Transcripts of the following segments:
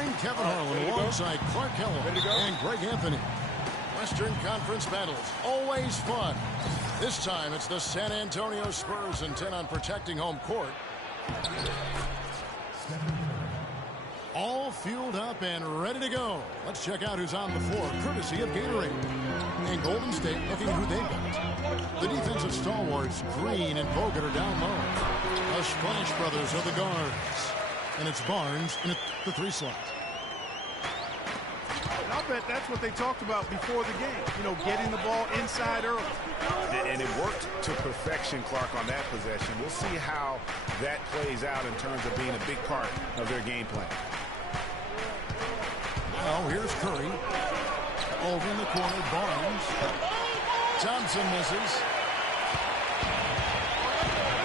I'm Kevin Harlan alongside Clark Kellum and Greg Anthony. Western Conference battles, always fun. This time it's the San Antonio Spurs intent on protecting home court. All fueled up and ready to go. Let's check out who's on the floor, courtesy of Gatorade. And Golden State looking who they've got. The defensive stalwarts, Green and Bogut, are down low. The Splash Brothers are the guards. And it's Barnes in the 3 slot. I'll bet that's what they talked about before the game. You know, getting the ball inside early. And it worked to perfection, Clark, on that possession. We'll see how that plays out in terms of being a big part of their game plan. Now here's Curry. Over in the corner, Barnes. Thompson misses.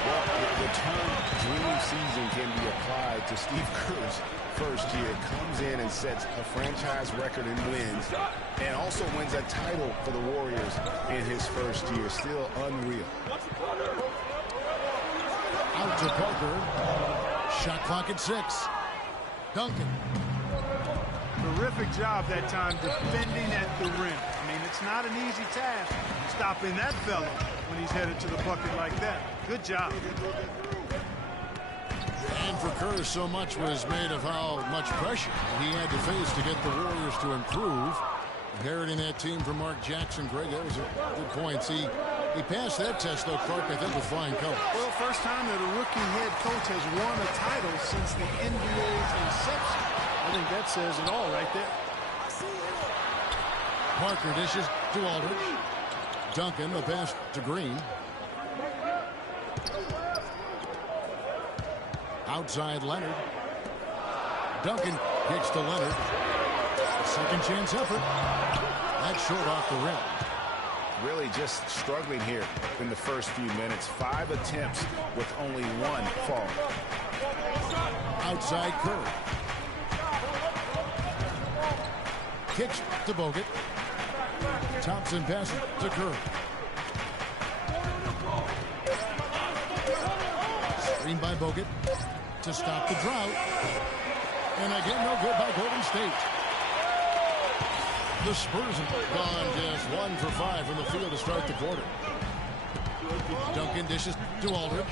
Well, the term dream season can be applied to Steve Kerr's first year. Comes in and sets a franchise record in wins and also wins a title for the Warriors in his first year. Still unreal. Out to Parker. Shot clock at 6. Duncan. Terrific job that time defending at the rim. I mean, it's not an easy task stopping that fella when he's headed to the bucket like that. Good job. And for Kerr, so much was made of how much pressure he had to face to get the Warriors to improve. Inheriting that team from Mark Jackson. Greg, that was a good point. See, he passed that test, though, Clark, I think, with flying colors. Well, first time that a rookie head coach has won a title since the NBA's inception. I think that says it all right there. Parker dishes to Aldridge. Duncan, the pass to Green. Outside Leonard. Duncan kicks to Leonard. Second chance effort. That's short off the rim. Really just struggling here in the first few minutes. 5 attempts with only 1 fall. Outside Curry. Kicks to Bogut. Thompson passes to Curry. Screen by Bogut to stop the drought. And again, no good by Golden State. The Spurs have gone just 1 for 5 from the field to start the quarter. Duncan dishes to Aldridge.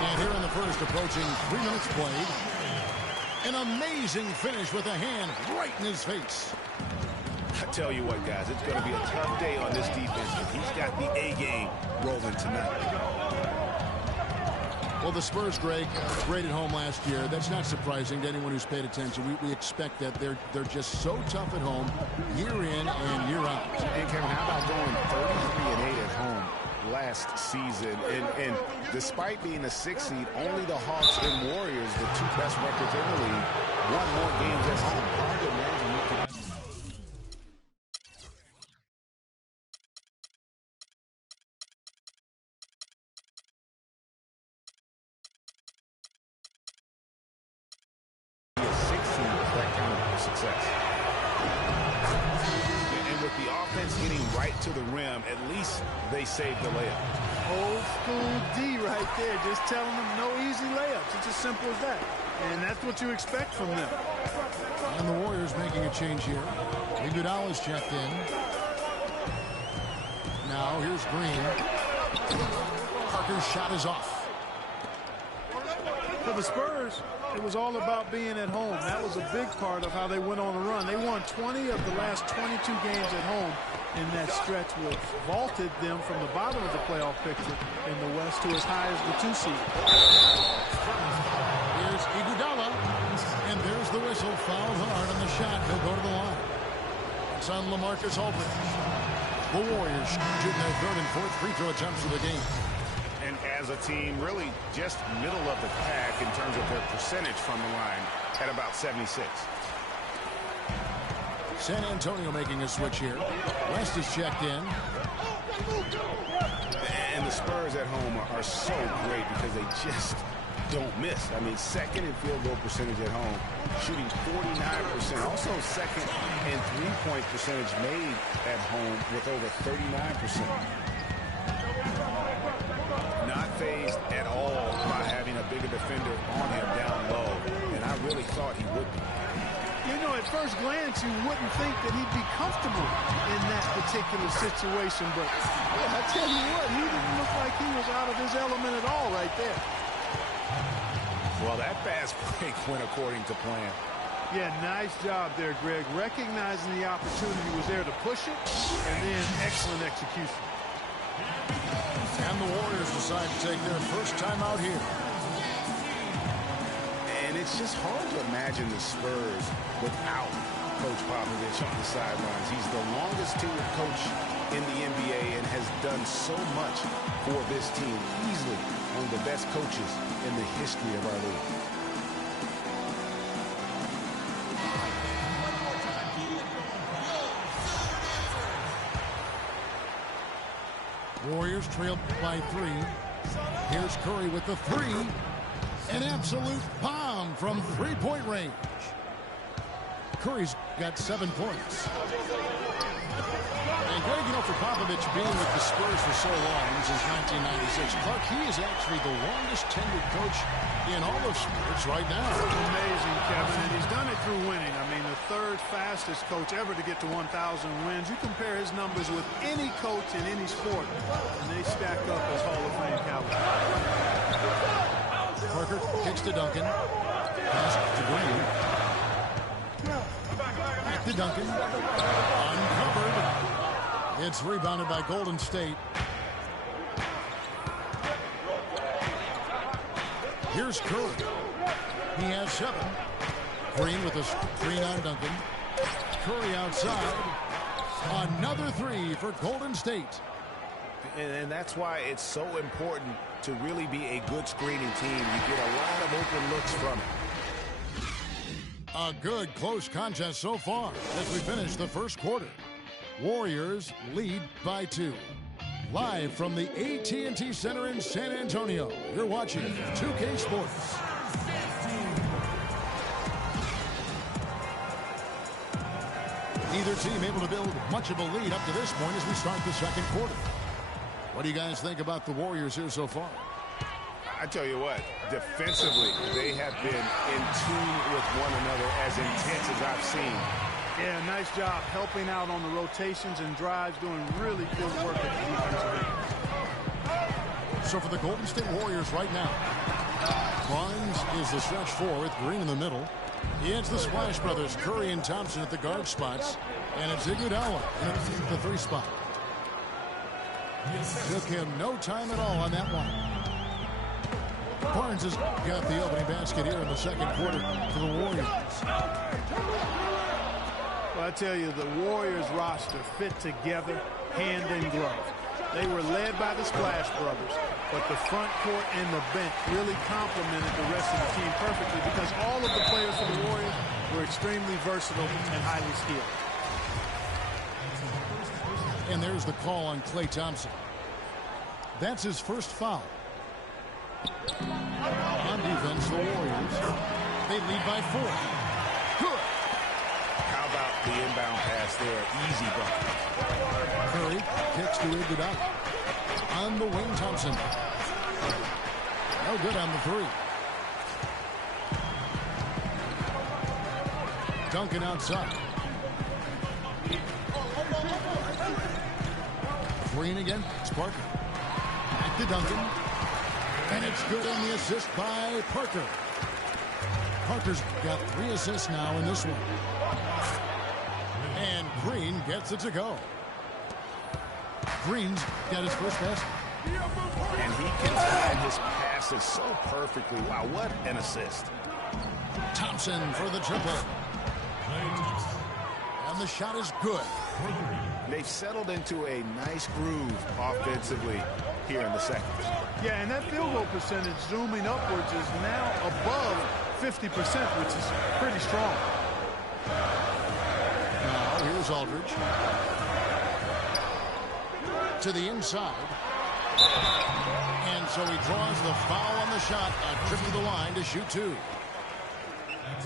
And here in the first, approaching 3 minutes played. An amazing finish with a hand right in his face. I tell you what, guys, it's going to be a tough day on this defense, but he's got the A game rolling tonight. Well, the Spurs, Greg, great at home last year. That's not surprising to anyone who's paid attention. We expect that they're just so tough at home, year in and year out. And Kevin, how about going 33-8 at home last season? And despite being a 6 seed, only the Hawks and Warriors, the 2 best records in the league, won more games at home. Hard to imagine you could. Success. And with the offense getting right to the rim, at least they saved the layup. Old school D right there, just telling them no easy layups. It's as simple as that. And that's what you expect from them. And the Warriors making a change here. Iguodala's checked in. Now here's Green. Parker's shot is off. For the Spurs, it was all about being at home. That was a big part of how they went on a run. They won 20 of the last 22 games at home in that stretch, which vaulted them from the bottom of the playoff picture in the West to as high as the 2 seed. Here's Iguodala, and there's the whistle. Foul hard on the shot. He'll go to the line. It's on LaMarcus Aldridge. The Warriors shooting their 3rd and 4th free throw attempts of the game. And as a team, really just middle of the pack in terms of their percentage from the line at about 76. San Antonio making a switch here. West is checked in. And the Spurs at home are so great because they just don't miss. I mean, 2nd in field goal percentage at home, shooting 49%. Also 2nd in 3-point percentage made at home with over 39%. Not phased at all by having a big defender on him down low, and I really thought he would be. You know, at first glance, you wouldn't think that he'd be comfortable in that particular situation, but I tell you what, he didn't look like he was out of his element at all right there. Well, that fast break went according to plan. Yeah, nice job there, Greg. Recognizing the opportunity was there to push it, and then excellent execution. And the Warriors decide to take their first time out here. And it's just hard to imagine the Spurs without Coach Popovich on the sidelines. He's the longest tenured coach in the NBA and has done so much for this team. Easily one of the best coaches in the history of our league. Warriors trail by 3. Here's Curry with the 3. An absolute bomb from three-point range. Curry's got 7 points. And Greg, you know, for Popovich being with the Spurs for so long, since 1996, Clark, he is actually the longest tenured coach in all of sports right now. Amazing, Kevin, and he's done it through winning. I mean, the 3rd fastest coach ever to get to 1,000 wins. You compare his numbers with any coach in any sport, and they stack up as Hall of Fame caliber. Parker kicks to Duncan. Pass to Green. Back to Duncan. Uncovered. It's rebounded by Golden State. Here's Curry. He has 7. Green with a screen on Duncan. Curry outside. Another 3 for Golden State. And that's why it's so important to really be a good screening team. You get a lot of open looks from it. A good close contest so far as we finish the first quarter. Warriors lead by 2. Live from the AT&T Center in San Antonio, you're watching 2K Sports. Neither team able to build much of a lead up to this point as we start the second quarter. What do you guys think about the Warriors here so far? I tell you what, defensively, they have been in tune with one another as intense as I've seen. Yeah, nice job helping out on the rotations and drives, doing really good work at the defensive end. So for the Golden State Warriors right now, Barnes is the stretch 4 with Green in the middle. He has the Splash Brothers, Curry and Thompson at the guard spots, and it's Iguodala in the 3 spot. Took him no time at all on that one. Barnes has got the opening basket here in the second quarter for the Warriors. Well, I tell you, the Warriors roster fit together hand in glove. They were led by the Splash Brothers, but the front court and the bench really complemented the rest of the team perfectly because all of the players for the Warriors were extremely versatile and highly skilled. And there's the call on Klay Thompson. That's his first foul. On defense, the Warriors, they lead by 4. Good. How about the inbound pass there? Easy bucket. Curry kicks to Iguodala. On the wing, Thompson. No good on the 3. Duncan outside. Green again. It's Parker. Back to Duncan. And it's good on the assist by Parker. Parker's got 3 assists now in this one. And Green gets it to go. Green's got his first basket. And he can time his passes so perfectly. Wow, what an assist. Thompson for the triple. And the shot is good. They've settled into a nice groove offensively here in the second. Yeah, and that field goal percentage zooming upwards is now above 50%, which is pretty strong. Now here's Aldridge. To the inside. And so he draws the foul on the shot. A trip to the line to shoot 2.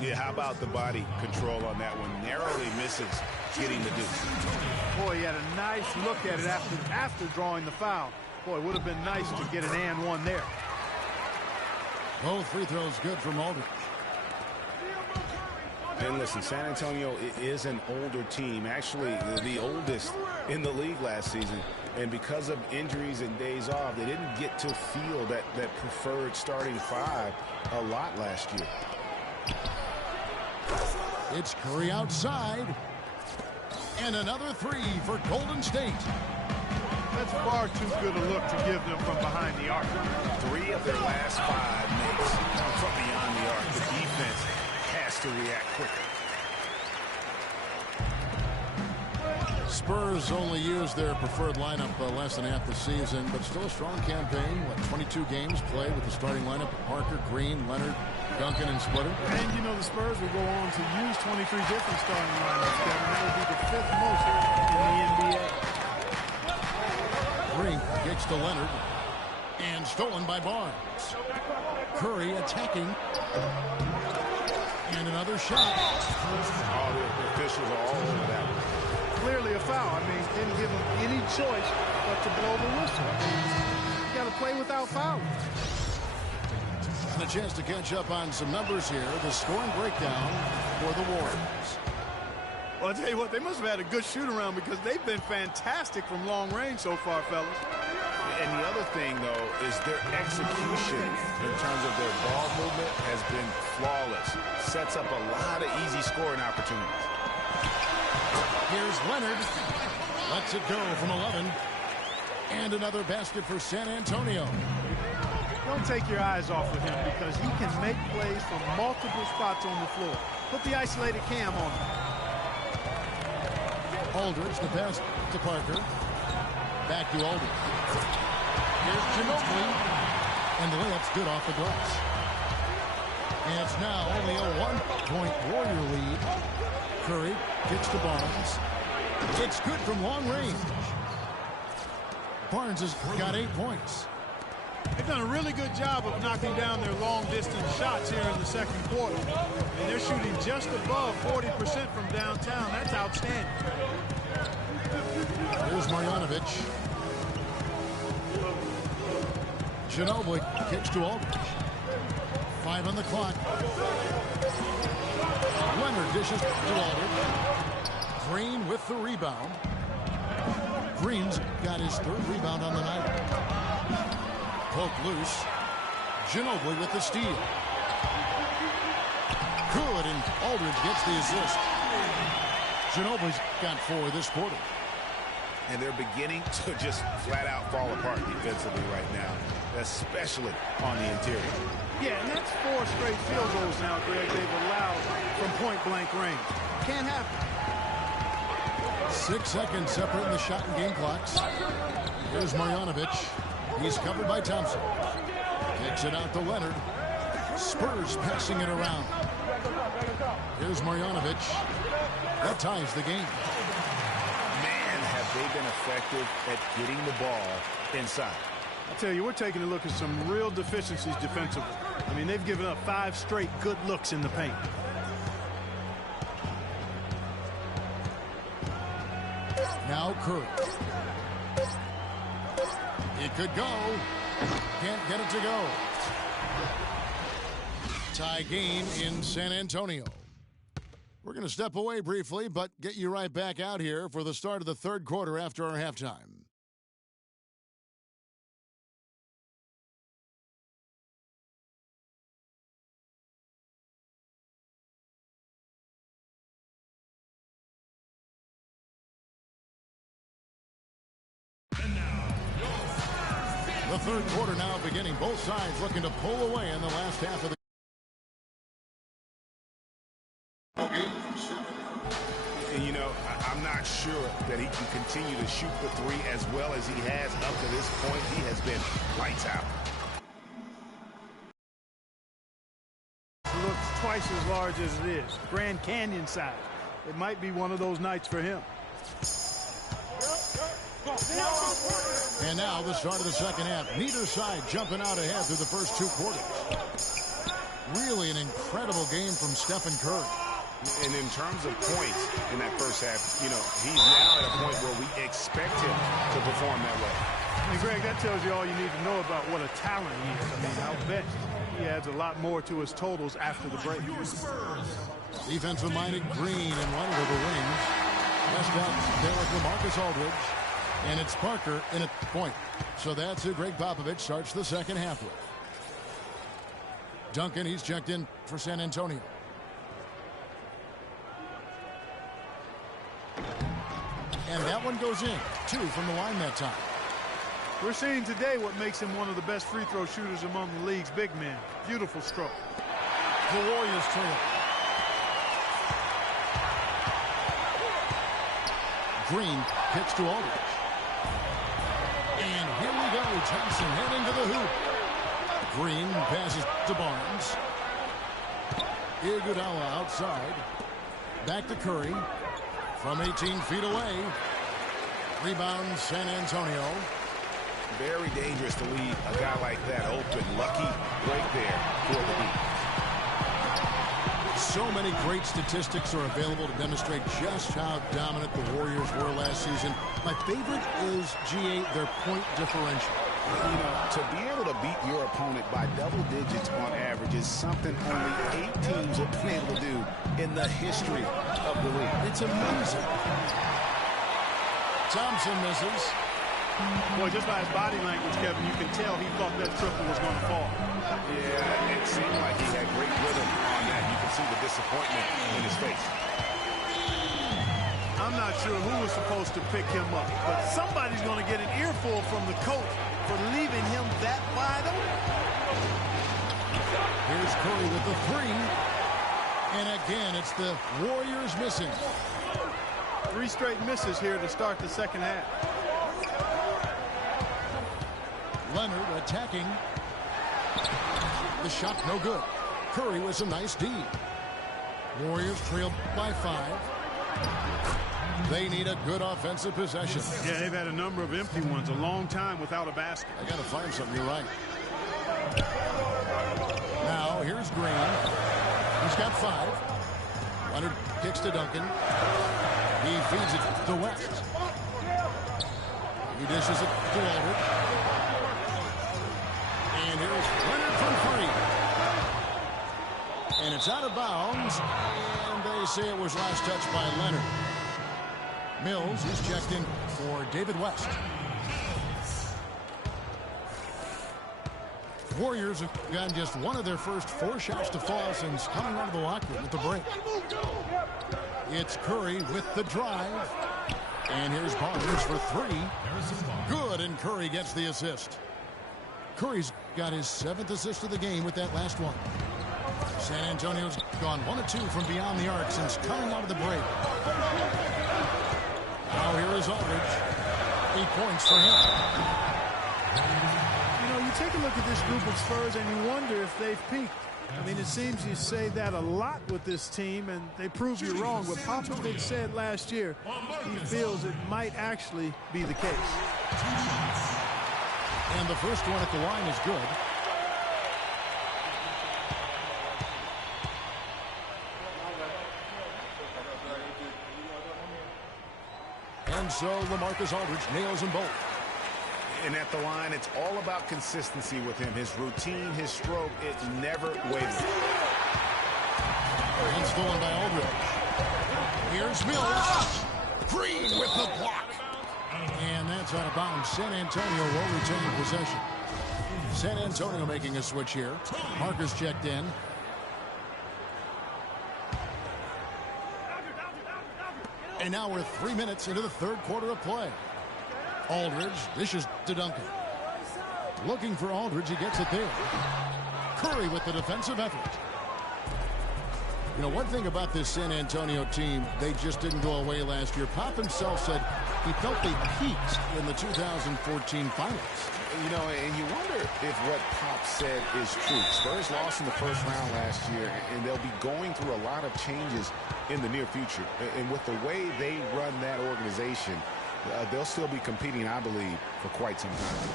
Yeah, how about the body control on that one? Narrowly misses getting the deuce. Boy, he had a nice look at it after drawing the foul. Boy, it would have been nice to get an and one there. Both free throws good from Aldridge. And listen, San Antonio is an older team, actually the oldest in the league last season. And because of injuries and days off, they didn't get to feel that preferred starting five a lot last year. It's Curry outside. And another three for Golden State. That's far too good a look to give them from behind the arc. 3 of their last 5 makes come from beyond the arc. The defense has to react quicker. Spurs only used their preferred lineup less than half the season, but still a strong campaign. 22 games played with the starting lineup of Parker, Green, Leonard, Duncan, and Splitter. And, you know, the Spurs will go on to use 23 different starting lineups, Kevin. That would be the 5th most in the NBA. Green kicks to Leonard. And stolen by Barnes. Curry attacking. And another shot. Oh, the officials are all over that one. Clearly a foul. I mean, didn't give him any choice but to blow the whistle. I mean, you got to play without fouling. And a chance to catch up on some numbers here. The scoring breakdown for the Warriors. Well, I'll tell you what, they must have had a good shoot-around because they've been fantastic from long range so far, fellas. And the other thing, though, is their execution in terms of their ball movement has been flawless. Sets up a lot of easy scoring opportunities. Here's Leonard. Lets it go from 11. And another basket for San Antonio. Don't take your eyes off of him because he can make plays from multiple spots on the floor. Put the isolated cam on him. Aldridge, the pass to Parker. Back to Aldridge. Here's Ginobili. And the layup's good off the glass. And it's now only a 1-point Warrior lead. Curry gets to Barnes. It's good from long range. Barnes has got 8 points. They've done a really good job of knocking down their long-distance shots here in the second quarter. And they're shooting just above 40% from downtown. That's outstanding. Here's Marjanovic. Ginobili kicks to Aldridge. 5 on the clock. Leonard dishes to Aldridge. Green with the rebound. Green's got his 3rd rebound on the night. Poked loose. Ginobili with the steal. Good, and Aldridge gets the assist. Ginobili's got 4 this quarter. And they're beginning to just flat out fall apart defensively right now, especially on the interior. Yeah, and that's 4 straight field goals now, Greg, they've allowed from point-blank range. Can't happen. 6 seconds separating the shot and game clocks. Here's Marjanovic. He's covered by Thompson. Kicks it out to Leonard. Spurs passing it around. Here's Marjanovic. That ties the game. Man, have they been effective at getting the ball inside. I tell you, we're taking a look at some real deficiencies defensively. I mean, they've given up 5 straight good looks in the paint. Now Curry. It could go. Can't get it to go. Tie game in San Antonio. We're going to step away briefly, but get you right back out here for the start of the 3rd quarter after our halftime. The 3rd quarter now beginning. Both sides looking to pull away in the last half of the And, you know, I'm not sure that he can continue to shoot the 3 as well as he has up to this point. He has been lights out. It looks twice as large as it is. Grand Canyon size. It might be one of those nights for him. And now the start of the second half. Neither side jumping out ahead through the first 2 quarters. Really an incredible game from Stephen Curry. And in terms of points in that first half, you know, he's now at a point where we expect him to perform that way. And Greg, that tells you all you need to know about what a talent he is. I mean, I'll bet he adds a lot more to his totals after the break. Defensive-minded Green and one with the wings. Best out there with LaMarcus Aldridge. And it's Parker in at point. So that's who Greg Popovich starts the second half with. Duncan, he's checked in for San Antonio. And that one goes in. 2 from the line that time. We're seeing today what makes him one of the best free throw shooters among the league's big men. Beautiful stroke. The Warriors trail. Green kicks to Aldridge. And here we go. Thompson heading to the hoop. Green passes to Barnes. Iguodala outside. Back to Curry. From 18 feet away. Rebound San Antonio. Very dangerous to leave a guy like that open. Lucky break there for the Heat. So many great statistics are available to demonstrate just how dominant the Warriors were last season. My favorite is, G8, their point differential. You know, to be able to beat your opponent by double digits on average is something only 8 teams have been able to do in the history of the league. It's amazing. Thompson misses. Boy, just by his body language, Kevin, you can tell he thought that triple was going to fall. Yeah, it seemed like he had great rhythm on that. You can see the disappointment in his face. I'm not sure who was supposed to pick him up, but somebody's going to get an earful from the coach for leaving him that wide open. Here's Curry with the 3. And again, it's the Warriors missing. 3 straight misses here to start the second half. Leonard attacking. The shot no good. Curry with some nice D. Warriors trail by 5. They need a good offensive possession. Yeah, they've had a number of empty ones, a long time without a basket. I got to find something. You're right. Now here's Green. He's got 5. Leonard kicks to Duncan. He feeds it to West. He dishes it to Aldridge. And here's Leonard from 3. And it's out of bounds. And they say it was last touched by Leonard. Mills, he's checked in for David West. Warriors have gotten just one of their first 4 shots to fall since coming out of the locker room at the break. It's Curry with the drive. And here's Barnes for 3. Good, and Curry gets the assist. Curry's got his 7th assist of the game with that last one. San Antonio's gone 1 of 2 from beyond the arc since coming out of the break. Now here is Aldridge. 8 points for him. You know, you take a look at this group of Spurs and you wonder if they've peaked. I mean, it seems you say that a lot with this team, and they prove you wrong. What Popovich said last year, he feels it might actually be the case. And the first one at the line is good. And so LaMarcus Aldridge nails them both. And at the line, it's all about consistency with him. His routine, his stroke, it never wavers. And stolen by Aldridge. Here's Mills. Green with the block. And that's out of bounds. San Antonio will retain possession. San Antonio making a switch here. Marcus checked in. And now we're 3 minutes into the third quarter of play. Aldridge dishes to Duncan. Looking for Aldridge, he gets it there. Curry with the defensive effort. You know, one thing about this San Antonio team, they just didn't go away last year. Pop himself said he felt they peaked in the 2014 finals. You know, and you wonder if what Pop said is true. Spurs lost in the first round last year, and they'll be going through a lot of changes in the near future. And with the way they run that organization, they'll still be competing, I believe, for quite some time.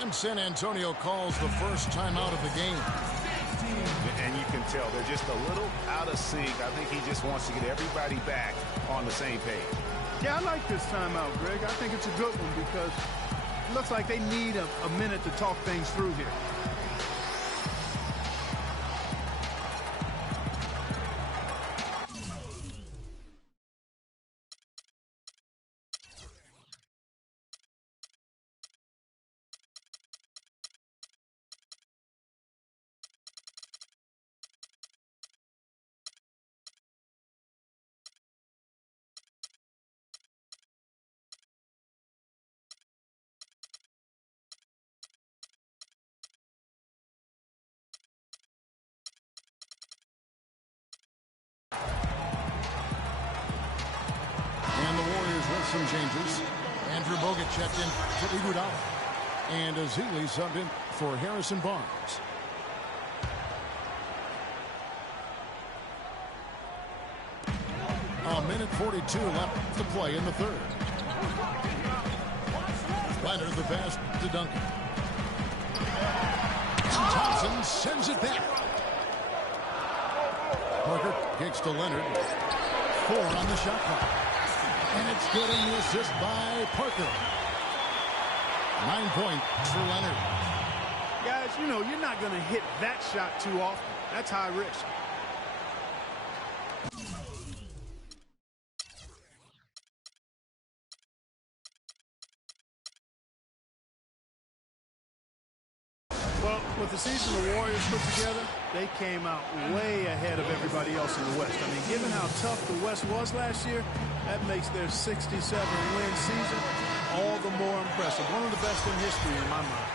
And San Antonio calls the first timeout of the game. And you can tell they're just a little out of sync. I think he just wants to get everybody back on the same page. Yeah, I like this timeout, Greg. I think it's a good one because it looks like they need a minute to talk things through here. some changes. Andrew Bogut checked in for Iguodala. And Ezeli subbed in for Harrison Barnes. A minute 42 left to play in the third. Leonard the pass to Duncan. Thompson sends it back. Parker kicks to Leonard. 4 on the shot clock. And it's good in the assist by Parker. 9 points for Leonard. Guys, you know, you're not going to hit that shot too often. That's high risk. Well, with the season the Warriors put together, they came out way ahead of everybody else in the West. I mean, given how tough the West was last year, that makes their 67-win season all the more impressive. One of the best in history in my mind.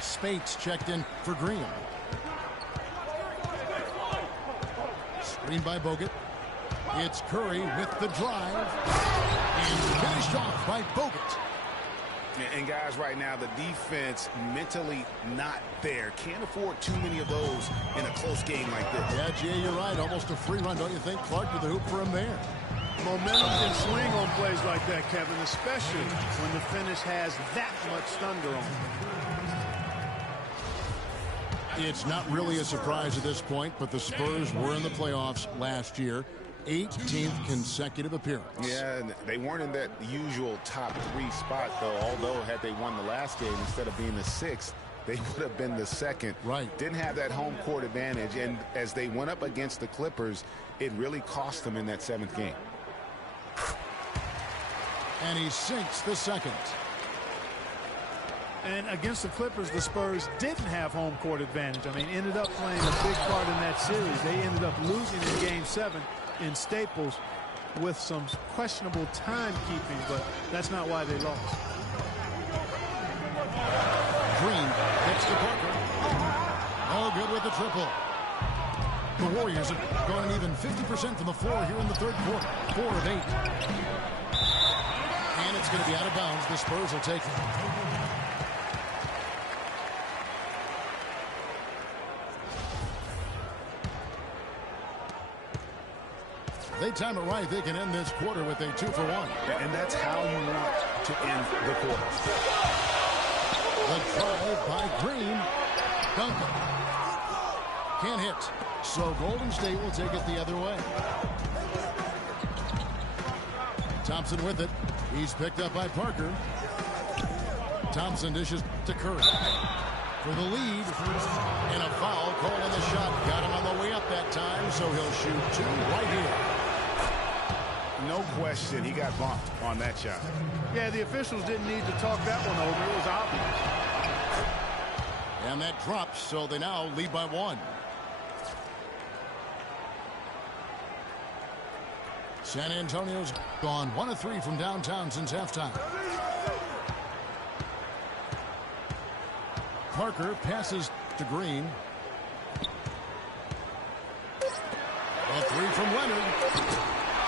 Spates checked in for Green. Screen by Bogut. It's Curry with the drive. And finished off by Bogut. And guys, right now, the defense mentally not there. Can't afford too many of those in a close game like this. Yeah, Jay, you're right. Almost a free run, don't you think? Clark to the hoop for him there. Momentum can swing on plays like that, Kevin, especially when the finish has that much thunder on it. It's not really a surprise at this point, but the Spurs were in the playoffs last year. 18th consecutive appearance. Yeah, and they weren't in that usual top 3 spot, though. Although, had they won the last game, instead of being the 6th, they would have been the 2nd. Right. Didn't have that home court advantage, and as they went up against the Clippers, it really cost them in that 7th game. And he sinks the second. And against the Clippers, the Spurs didn't have home court advantage. I mean, ended up playing a big part in that series. They ended up losing in Game 7 in Staples with some questionable timekeeping, but that's not why they lost. Green gets to Parker. All good with the triple. The Warriors have gone even 50% from the floor here in the third quarter. 4 of 8. And it's going to be out of bounds. The Spurs will take it. They time it right. They can end this quarter with a 2-for-1. And that's how you want to end the quarter. The drive by Green. Duncan. Can't hit. So Golden State will take it the other way. Thompson with it. He's picked up by Parker. Thompson dishes to Curry. For the lead. And a foul called on the shot. Got him on the way up that time, so he'll shoot 2 right here. No question, he got bumped on that shot. Yeah, the officials didn't need to talk that one over. It was obvious. And that drops, so they now lead by 1. San Antonio's gone 1 of 3 from downtown since halftime. Parker passes to Green. A 3 from Leonard.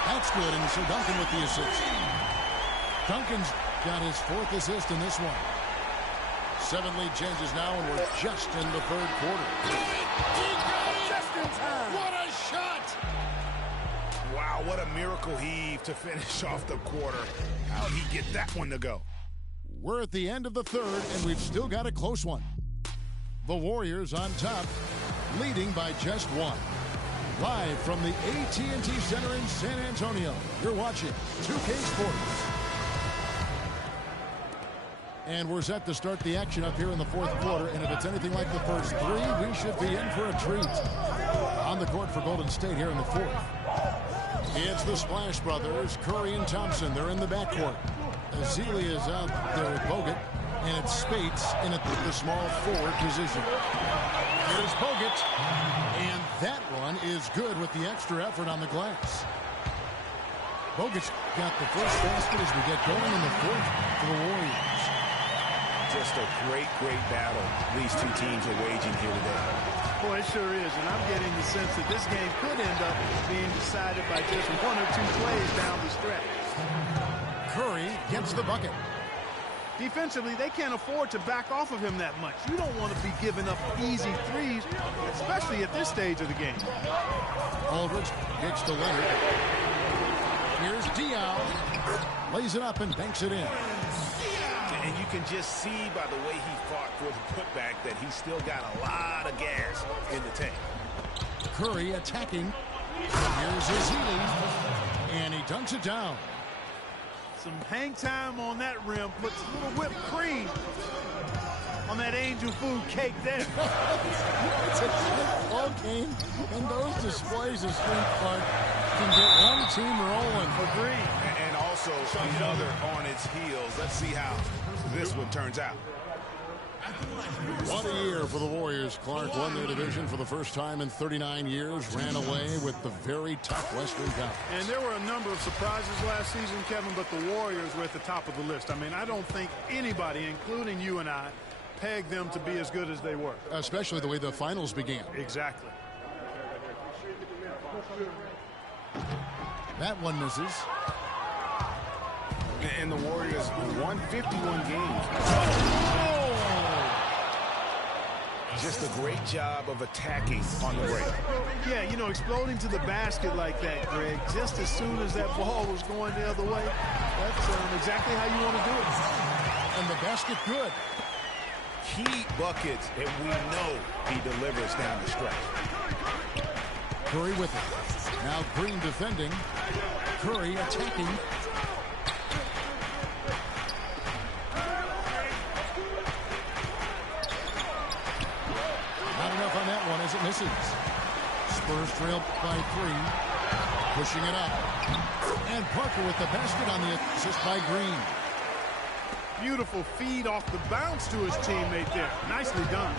That's good, and so Duncan with the assist. Duncan's got his 4th assist in this one. 7 lead changes now, and we're just in the third quarter. Just in time. What a shot! Wow, what a miracle heave to finish off the quarter. How'd he get that one to go? We're at the end of the third, and we've still got a close one. The Warriors on top, leading by just 1. Live from the AT&T Center in San Antonio, you're watching 2K Sports. And we're set to start the action up here in the fourth quarter, and if it's anything like the first 3, we should be in for a treat. On the court for Golden State here in the fourth. It's the Splash Brothers, Curry and Thompson. They're in the backcourt. Ezeli is out there with Bogut, and it's Spates in at the small forward position. Here's Bogut, and that one is good with the extra effort on the glass. Bogut's got the first basket as we get going in the fourth for the Warriors. Just a great battle these two teams are waging here today. Boy, it sure is, and I'm getting the sense that this game could end up being decided by just one or two plays down the stretch. Curry gets the bucket. Defensively, they can't afford to back off of him that much. You don't want to be giving up easy threes, especially at this stage of the game. Aldridge kicks to Leonard. Here's Diaw. Lays it up and banks it in. And you can just see by the way he fought for the putback that he's still got a lot of gas in the tank. Curry attacking. Here's Azili. And he dunks it down. Some hang time on that rim. Puts a little whipped cream on that angel food cake there. It's a great ball game. And those displays of strength, Clark, can get one team rolling. Agreed. And also the other on its heels. Let's see how this one turns out. What a year for the Warriors. Clark won their division for the first time in 39 years, ran away with the very tough Western Conference. And there were a number of surprises last season, Kevin, but the Warriors were at the top of the list. I mean, I don't think anybody, including you and I, pegged them to be as good as they were. Especially the way the finals began. Exactly. That one misses. And the Warriors won 51 games. Just a great job of attacking on the break. Yeah, you know, exploding to the basket like that, Greg, just as soon as that ball was going the other way, that's exactly how you want to do it. And the basket good. Key buckets, and we know he delivers down the stretch. Curry with it. Now Green defending. Curry attacking. Not enough on that one as it misses. Spurs trail by 3. Pushing it up. And Parker with the basket on the assist by Green. Beautiful feed off the bounce to his teammate there. Nicely done.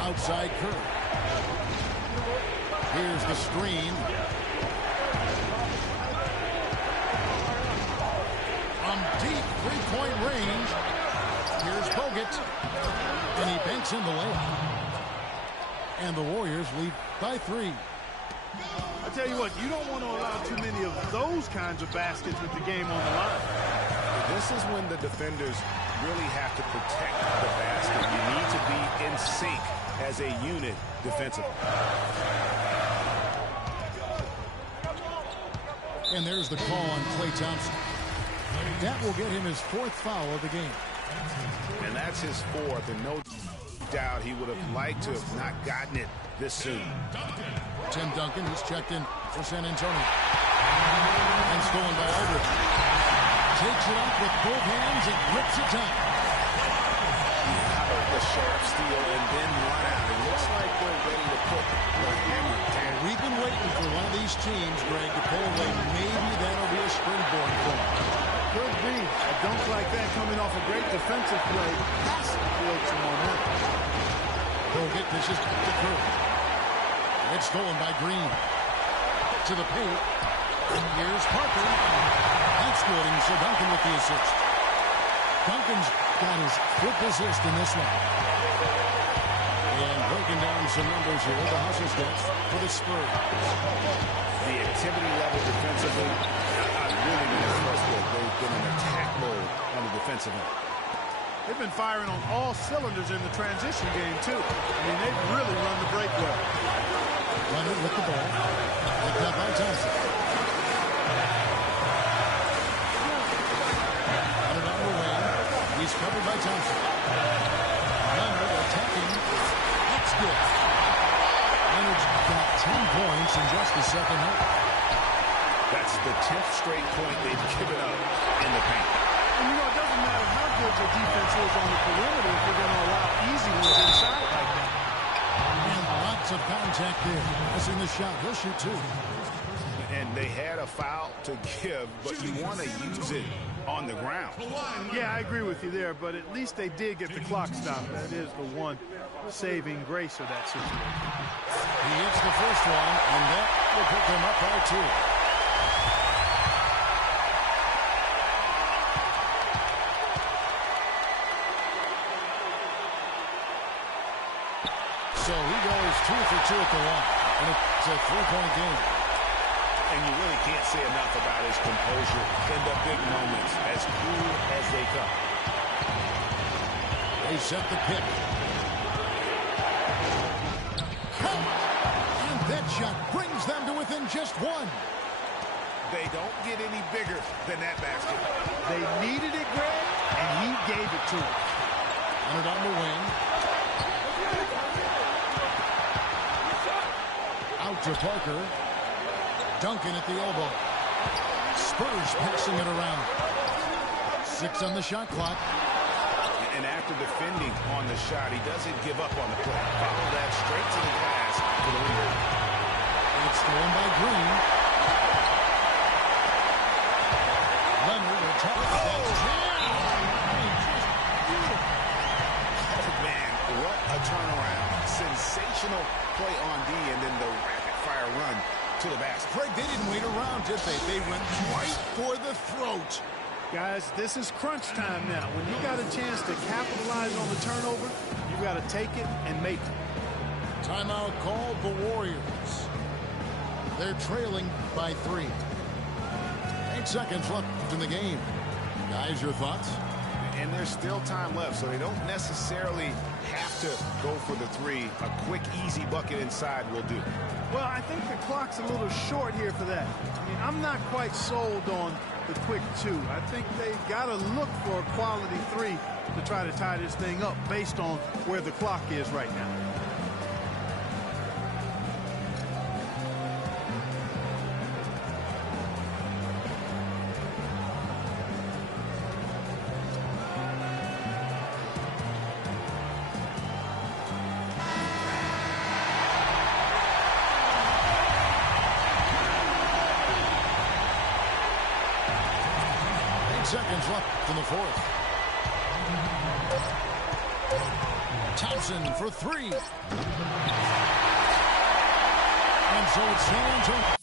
Outside Curry. Here's the screen. From deep three-point range. Here's Bogut. And he banks in the layup. And the Warriors lead by 3. I tell you what, you don't want to allow too many of those kinds of baskets with the game on the line. This is when the defenders really have to protect the basket. You need to be in sync as a unit defensively. And there's the call on Klay Thompson. That will get him his 4th foul of the game. And that's his 4th, and no doubt he would have liked to have not gotten it this soon. Tim Duncan, who's checked in for San Antonio. And stolen by Aldridge. Takes it up with both hands and rips it down. The sharp steal and then run out. It looks like they're ready to put the hammer down. We've been waiting for one of these teams, Greg, to pull away. Maybe that'll be a springboard for them. Could be. A dunk like that coming off a great defensive play has to build some momentum. Bogut dishes to Curry. It's stolen by Green. To the paint. Here's Parker. That's good, and so Duncan with the assist. Duncan's got his 5th assist in this one. And breaking down some numbers here, the hustle stats for the Spurs. The activity level defensively, I've really been impressed with. They've been in attack mode on the defensive end. They've been firing on all cylinders in the transition game, too. I mean, they've really run the break well. Leonard with the ball. Picked up by Thompson. Leonard on the way. He's covered by Thompson. Leonard attacking. That's good. Leonard's got 10 points in just the second half. That's the 10th straight point they've given up in the paint. And, you know, it doesn't matter how good your defense is on the perimeter if you're going to allow easy ones inside like that. And lots of contact there. Missing the shot. He'll shoot 2. And they had a foul to give, but you want to use it on the ground. Yeah, I agree with you there, but at least they did get the clock stopped. That is the one saving grace of that situation. He hits the first one, and that will put them up by 2. So he goes 2 for 2 at the line, and it's a 3-point game. And you really can't say enough about his composure in the big moments, as cool as they come. They set the pick. And that shot brings them to within just one. They don't get any bigger than that basket. They needed it, Greg, and he gave it to them. And it on the wing. Out to Parker. Duncan at the elbow. Spurs passing it around. 6 on the shot clock. And after defending on the shot, he doesn't give up on the play. Follow that straight to the pass for the leader. And it's stolen by Green. Leonard will top that jam. Oh, man, what a turnaround. Sensational play on D, and then the rapid-fire run to the basket. Craig, they didn't wait around, did they? They went right for the throat. Guys, this is crunch time now. When you got a chance to capitalize on the turnover, you got to take it and make it. Timeout called the Warriors. They're trailing by 3. 8 seconds left in the game. Guys, your thoughts? And there's still time left, so they don't necessarily have to go for the 3. A quick, easy bucket inside will do. Well, I think the clock's a little short here for that. I mean, I'm not quite sold on the quick 2. I think they got to look for a quality 3 to try to tie this thing up based on where the clock is right now. Seconds left in the 4th. Thompson for 3. And so it's San Antonio.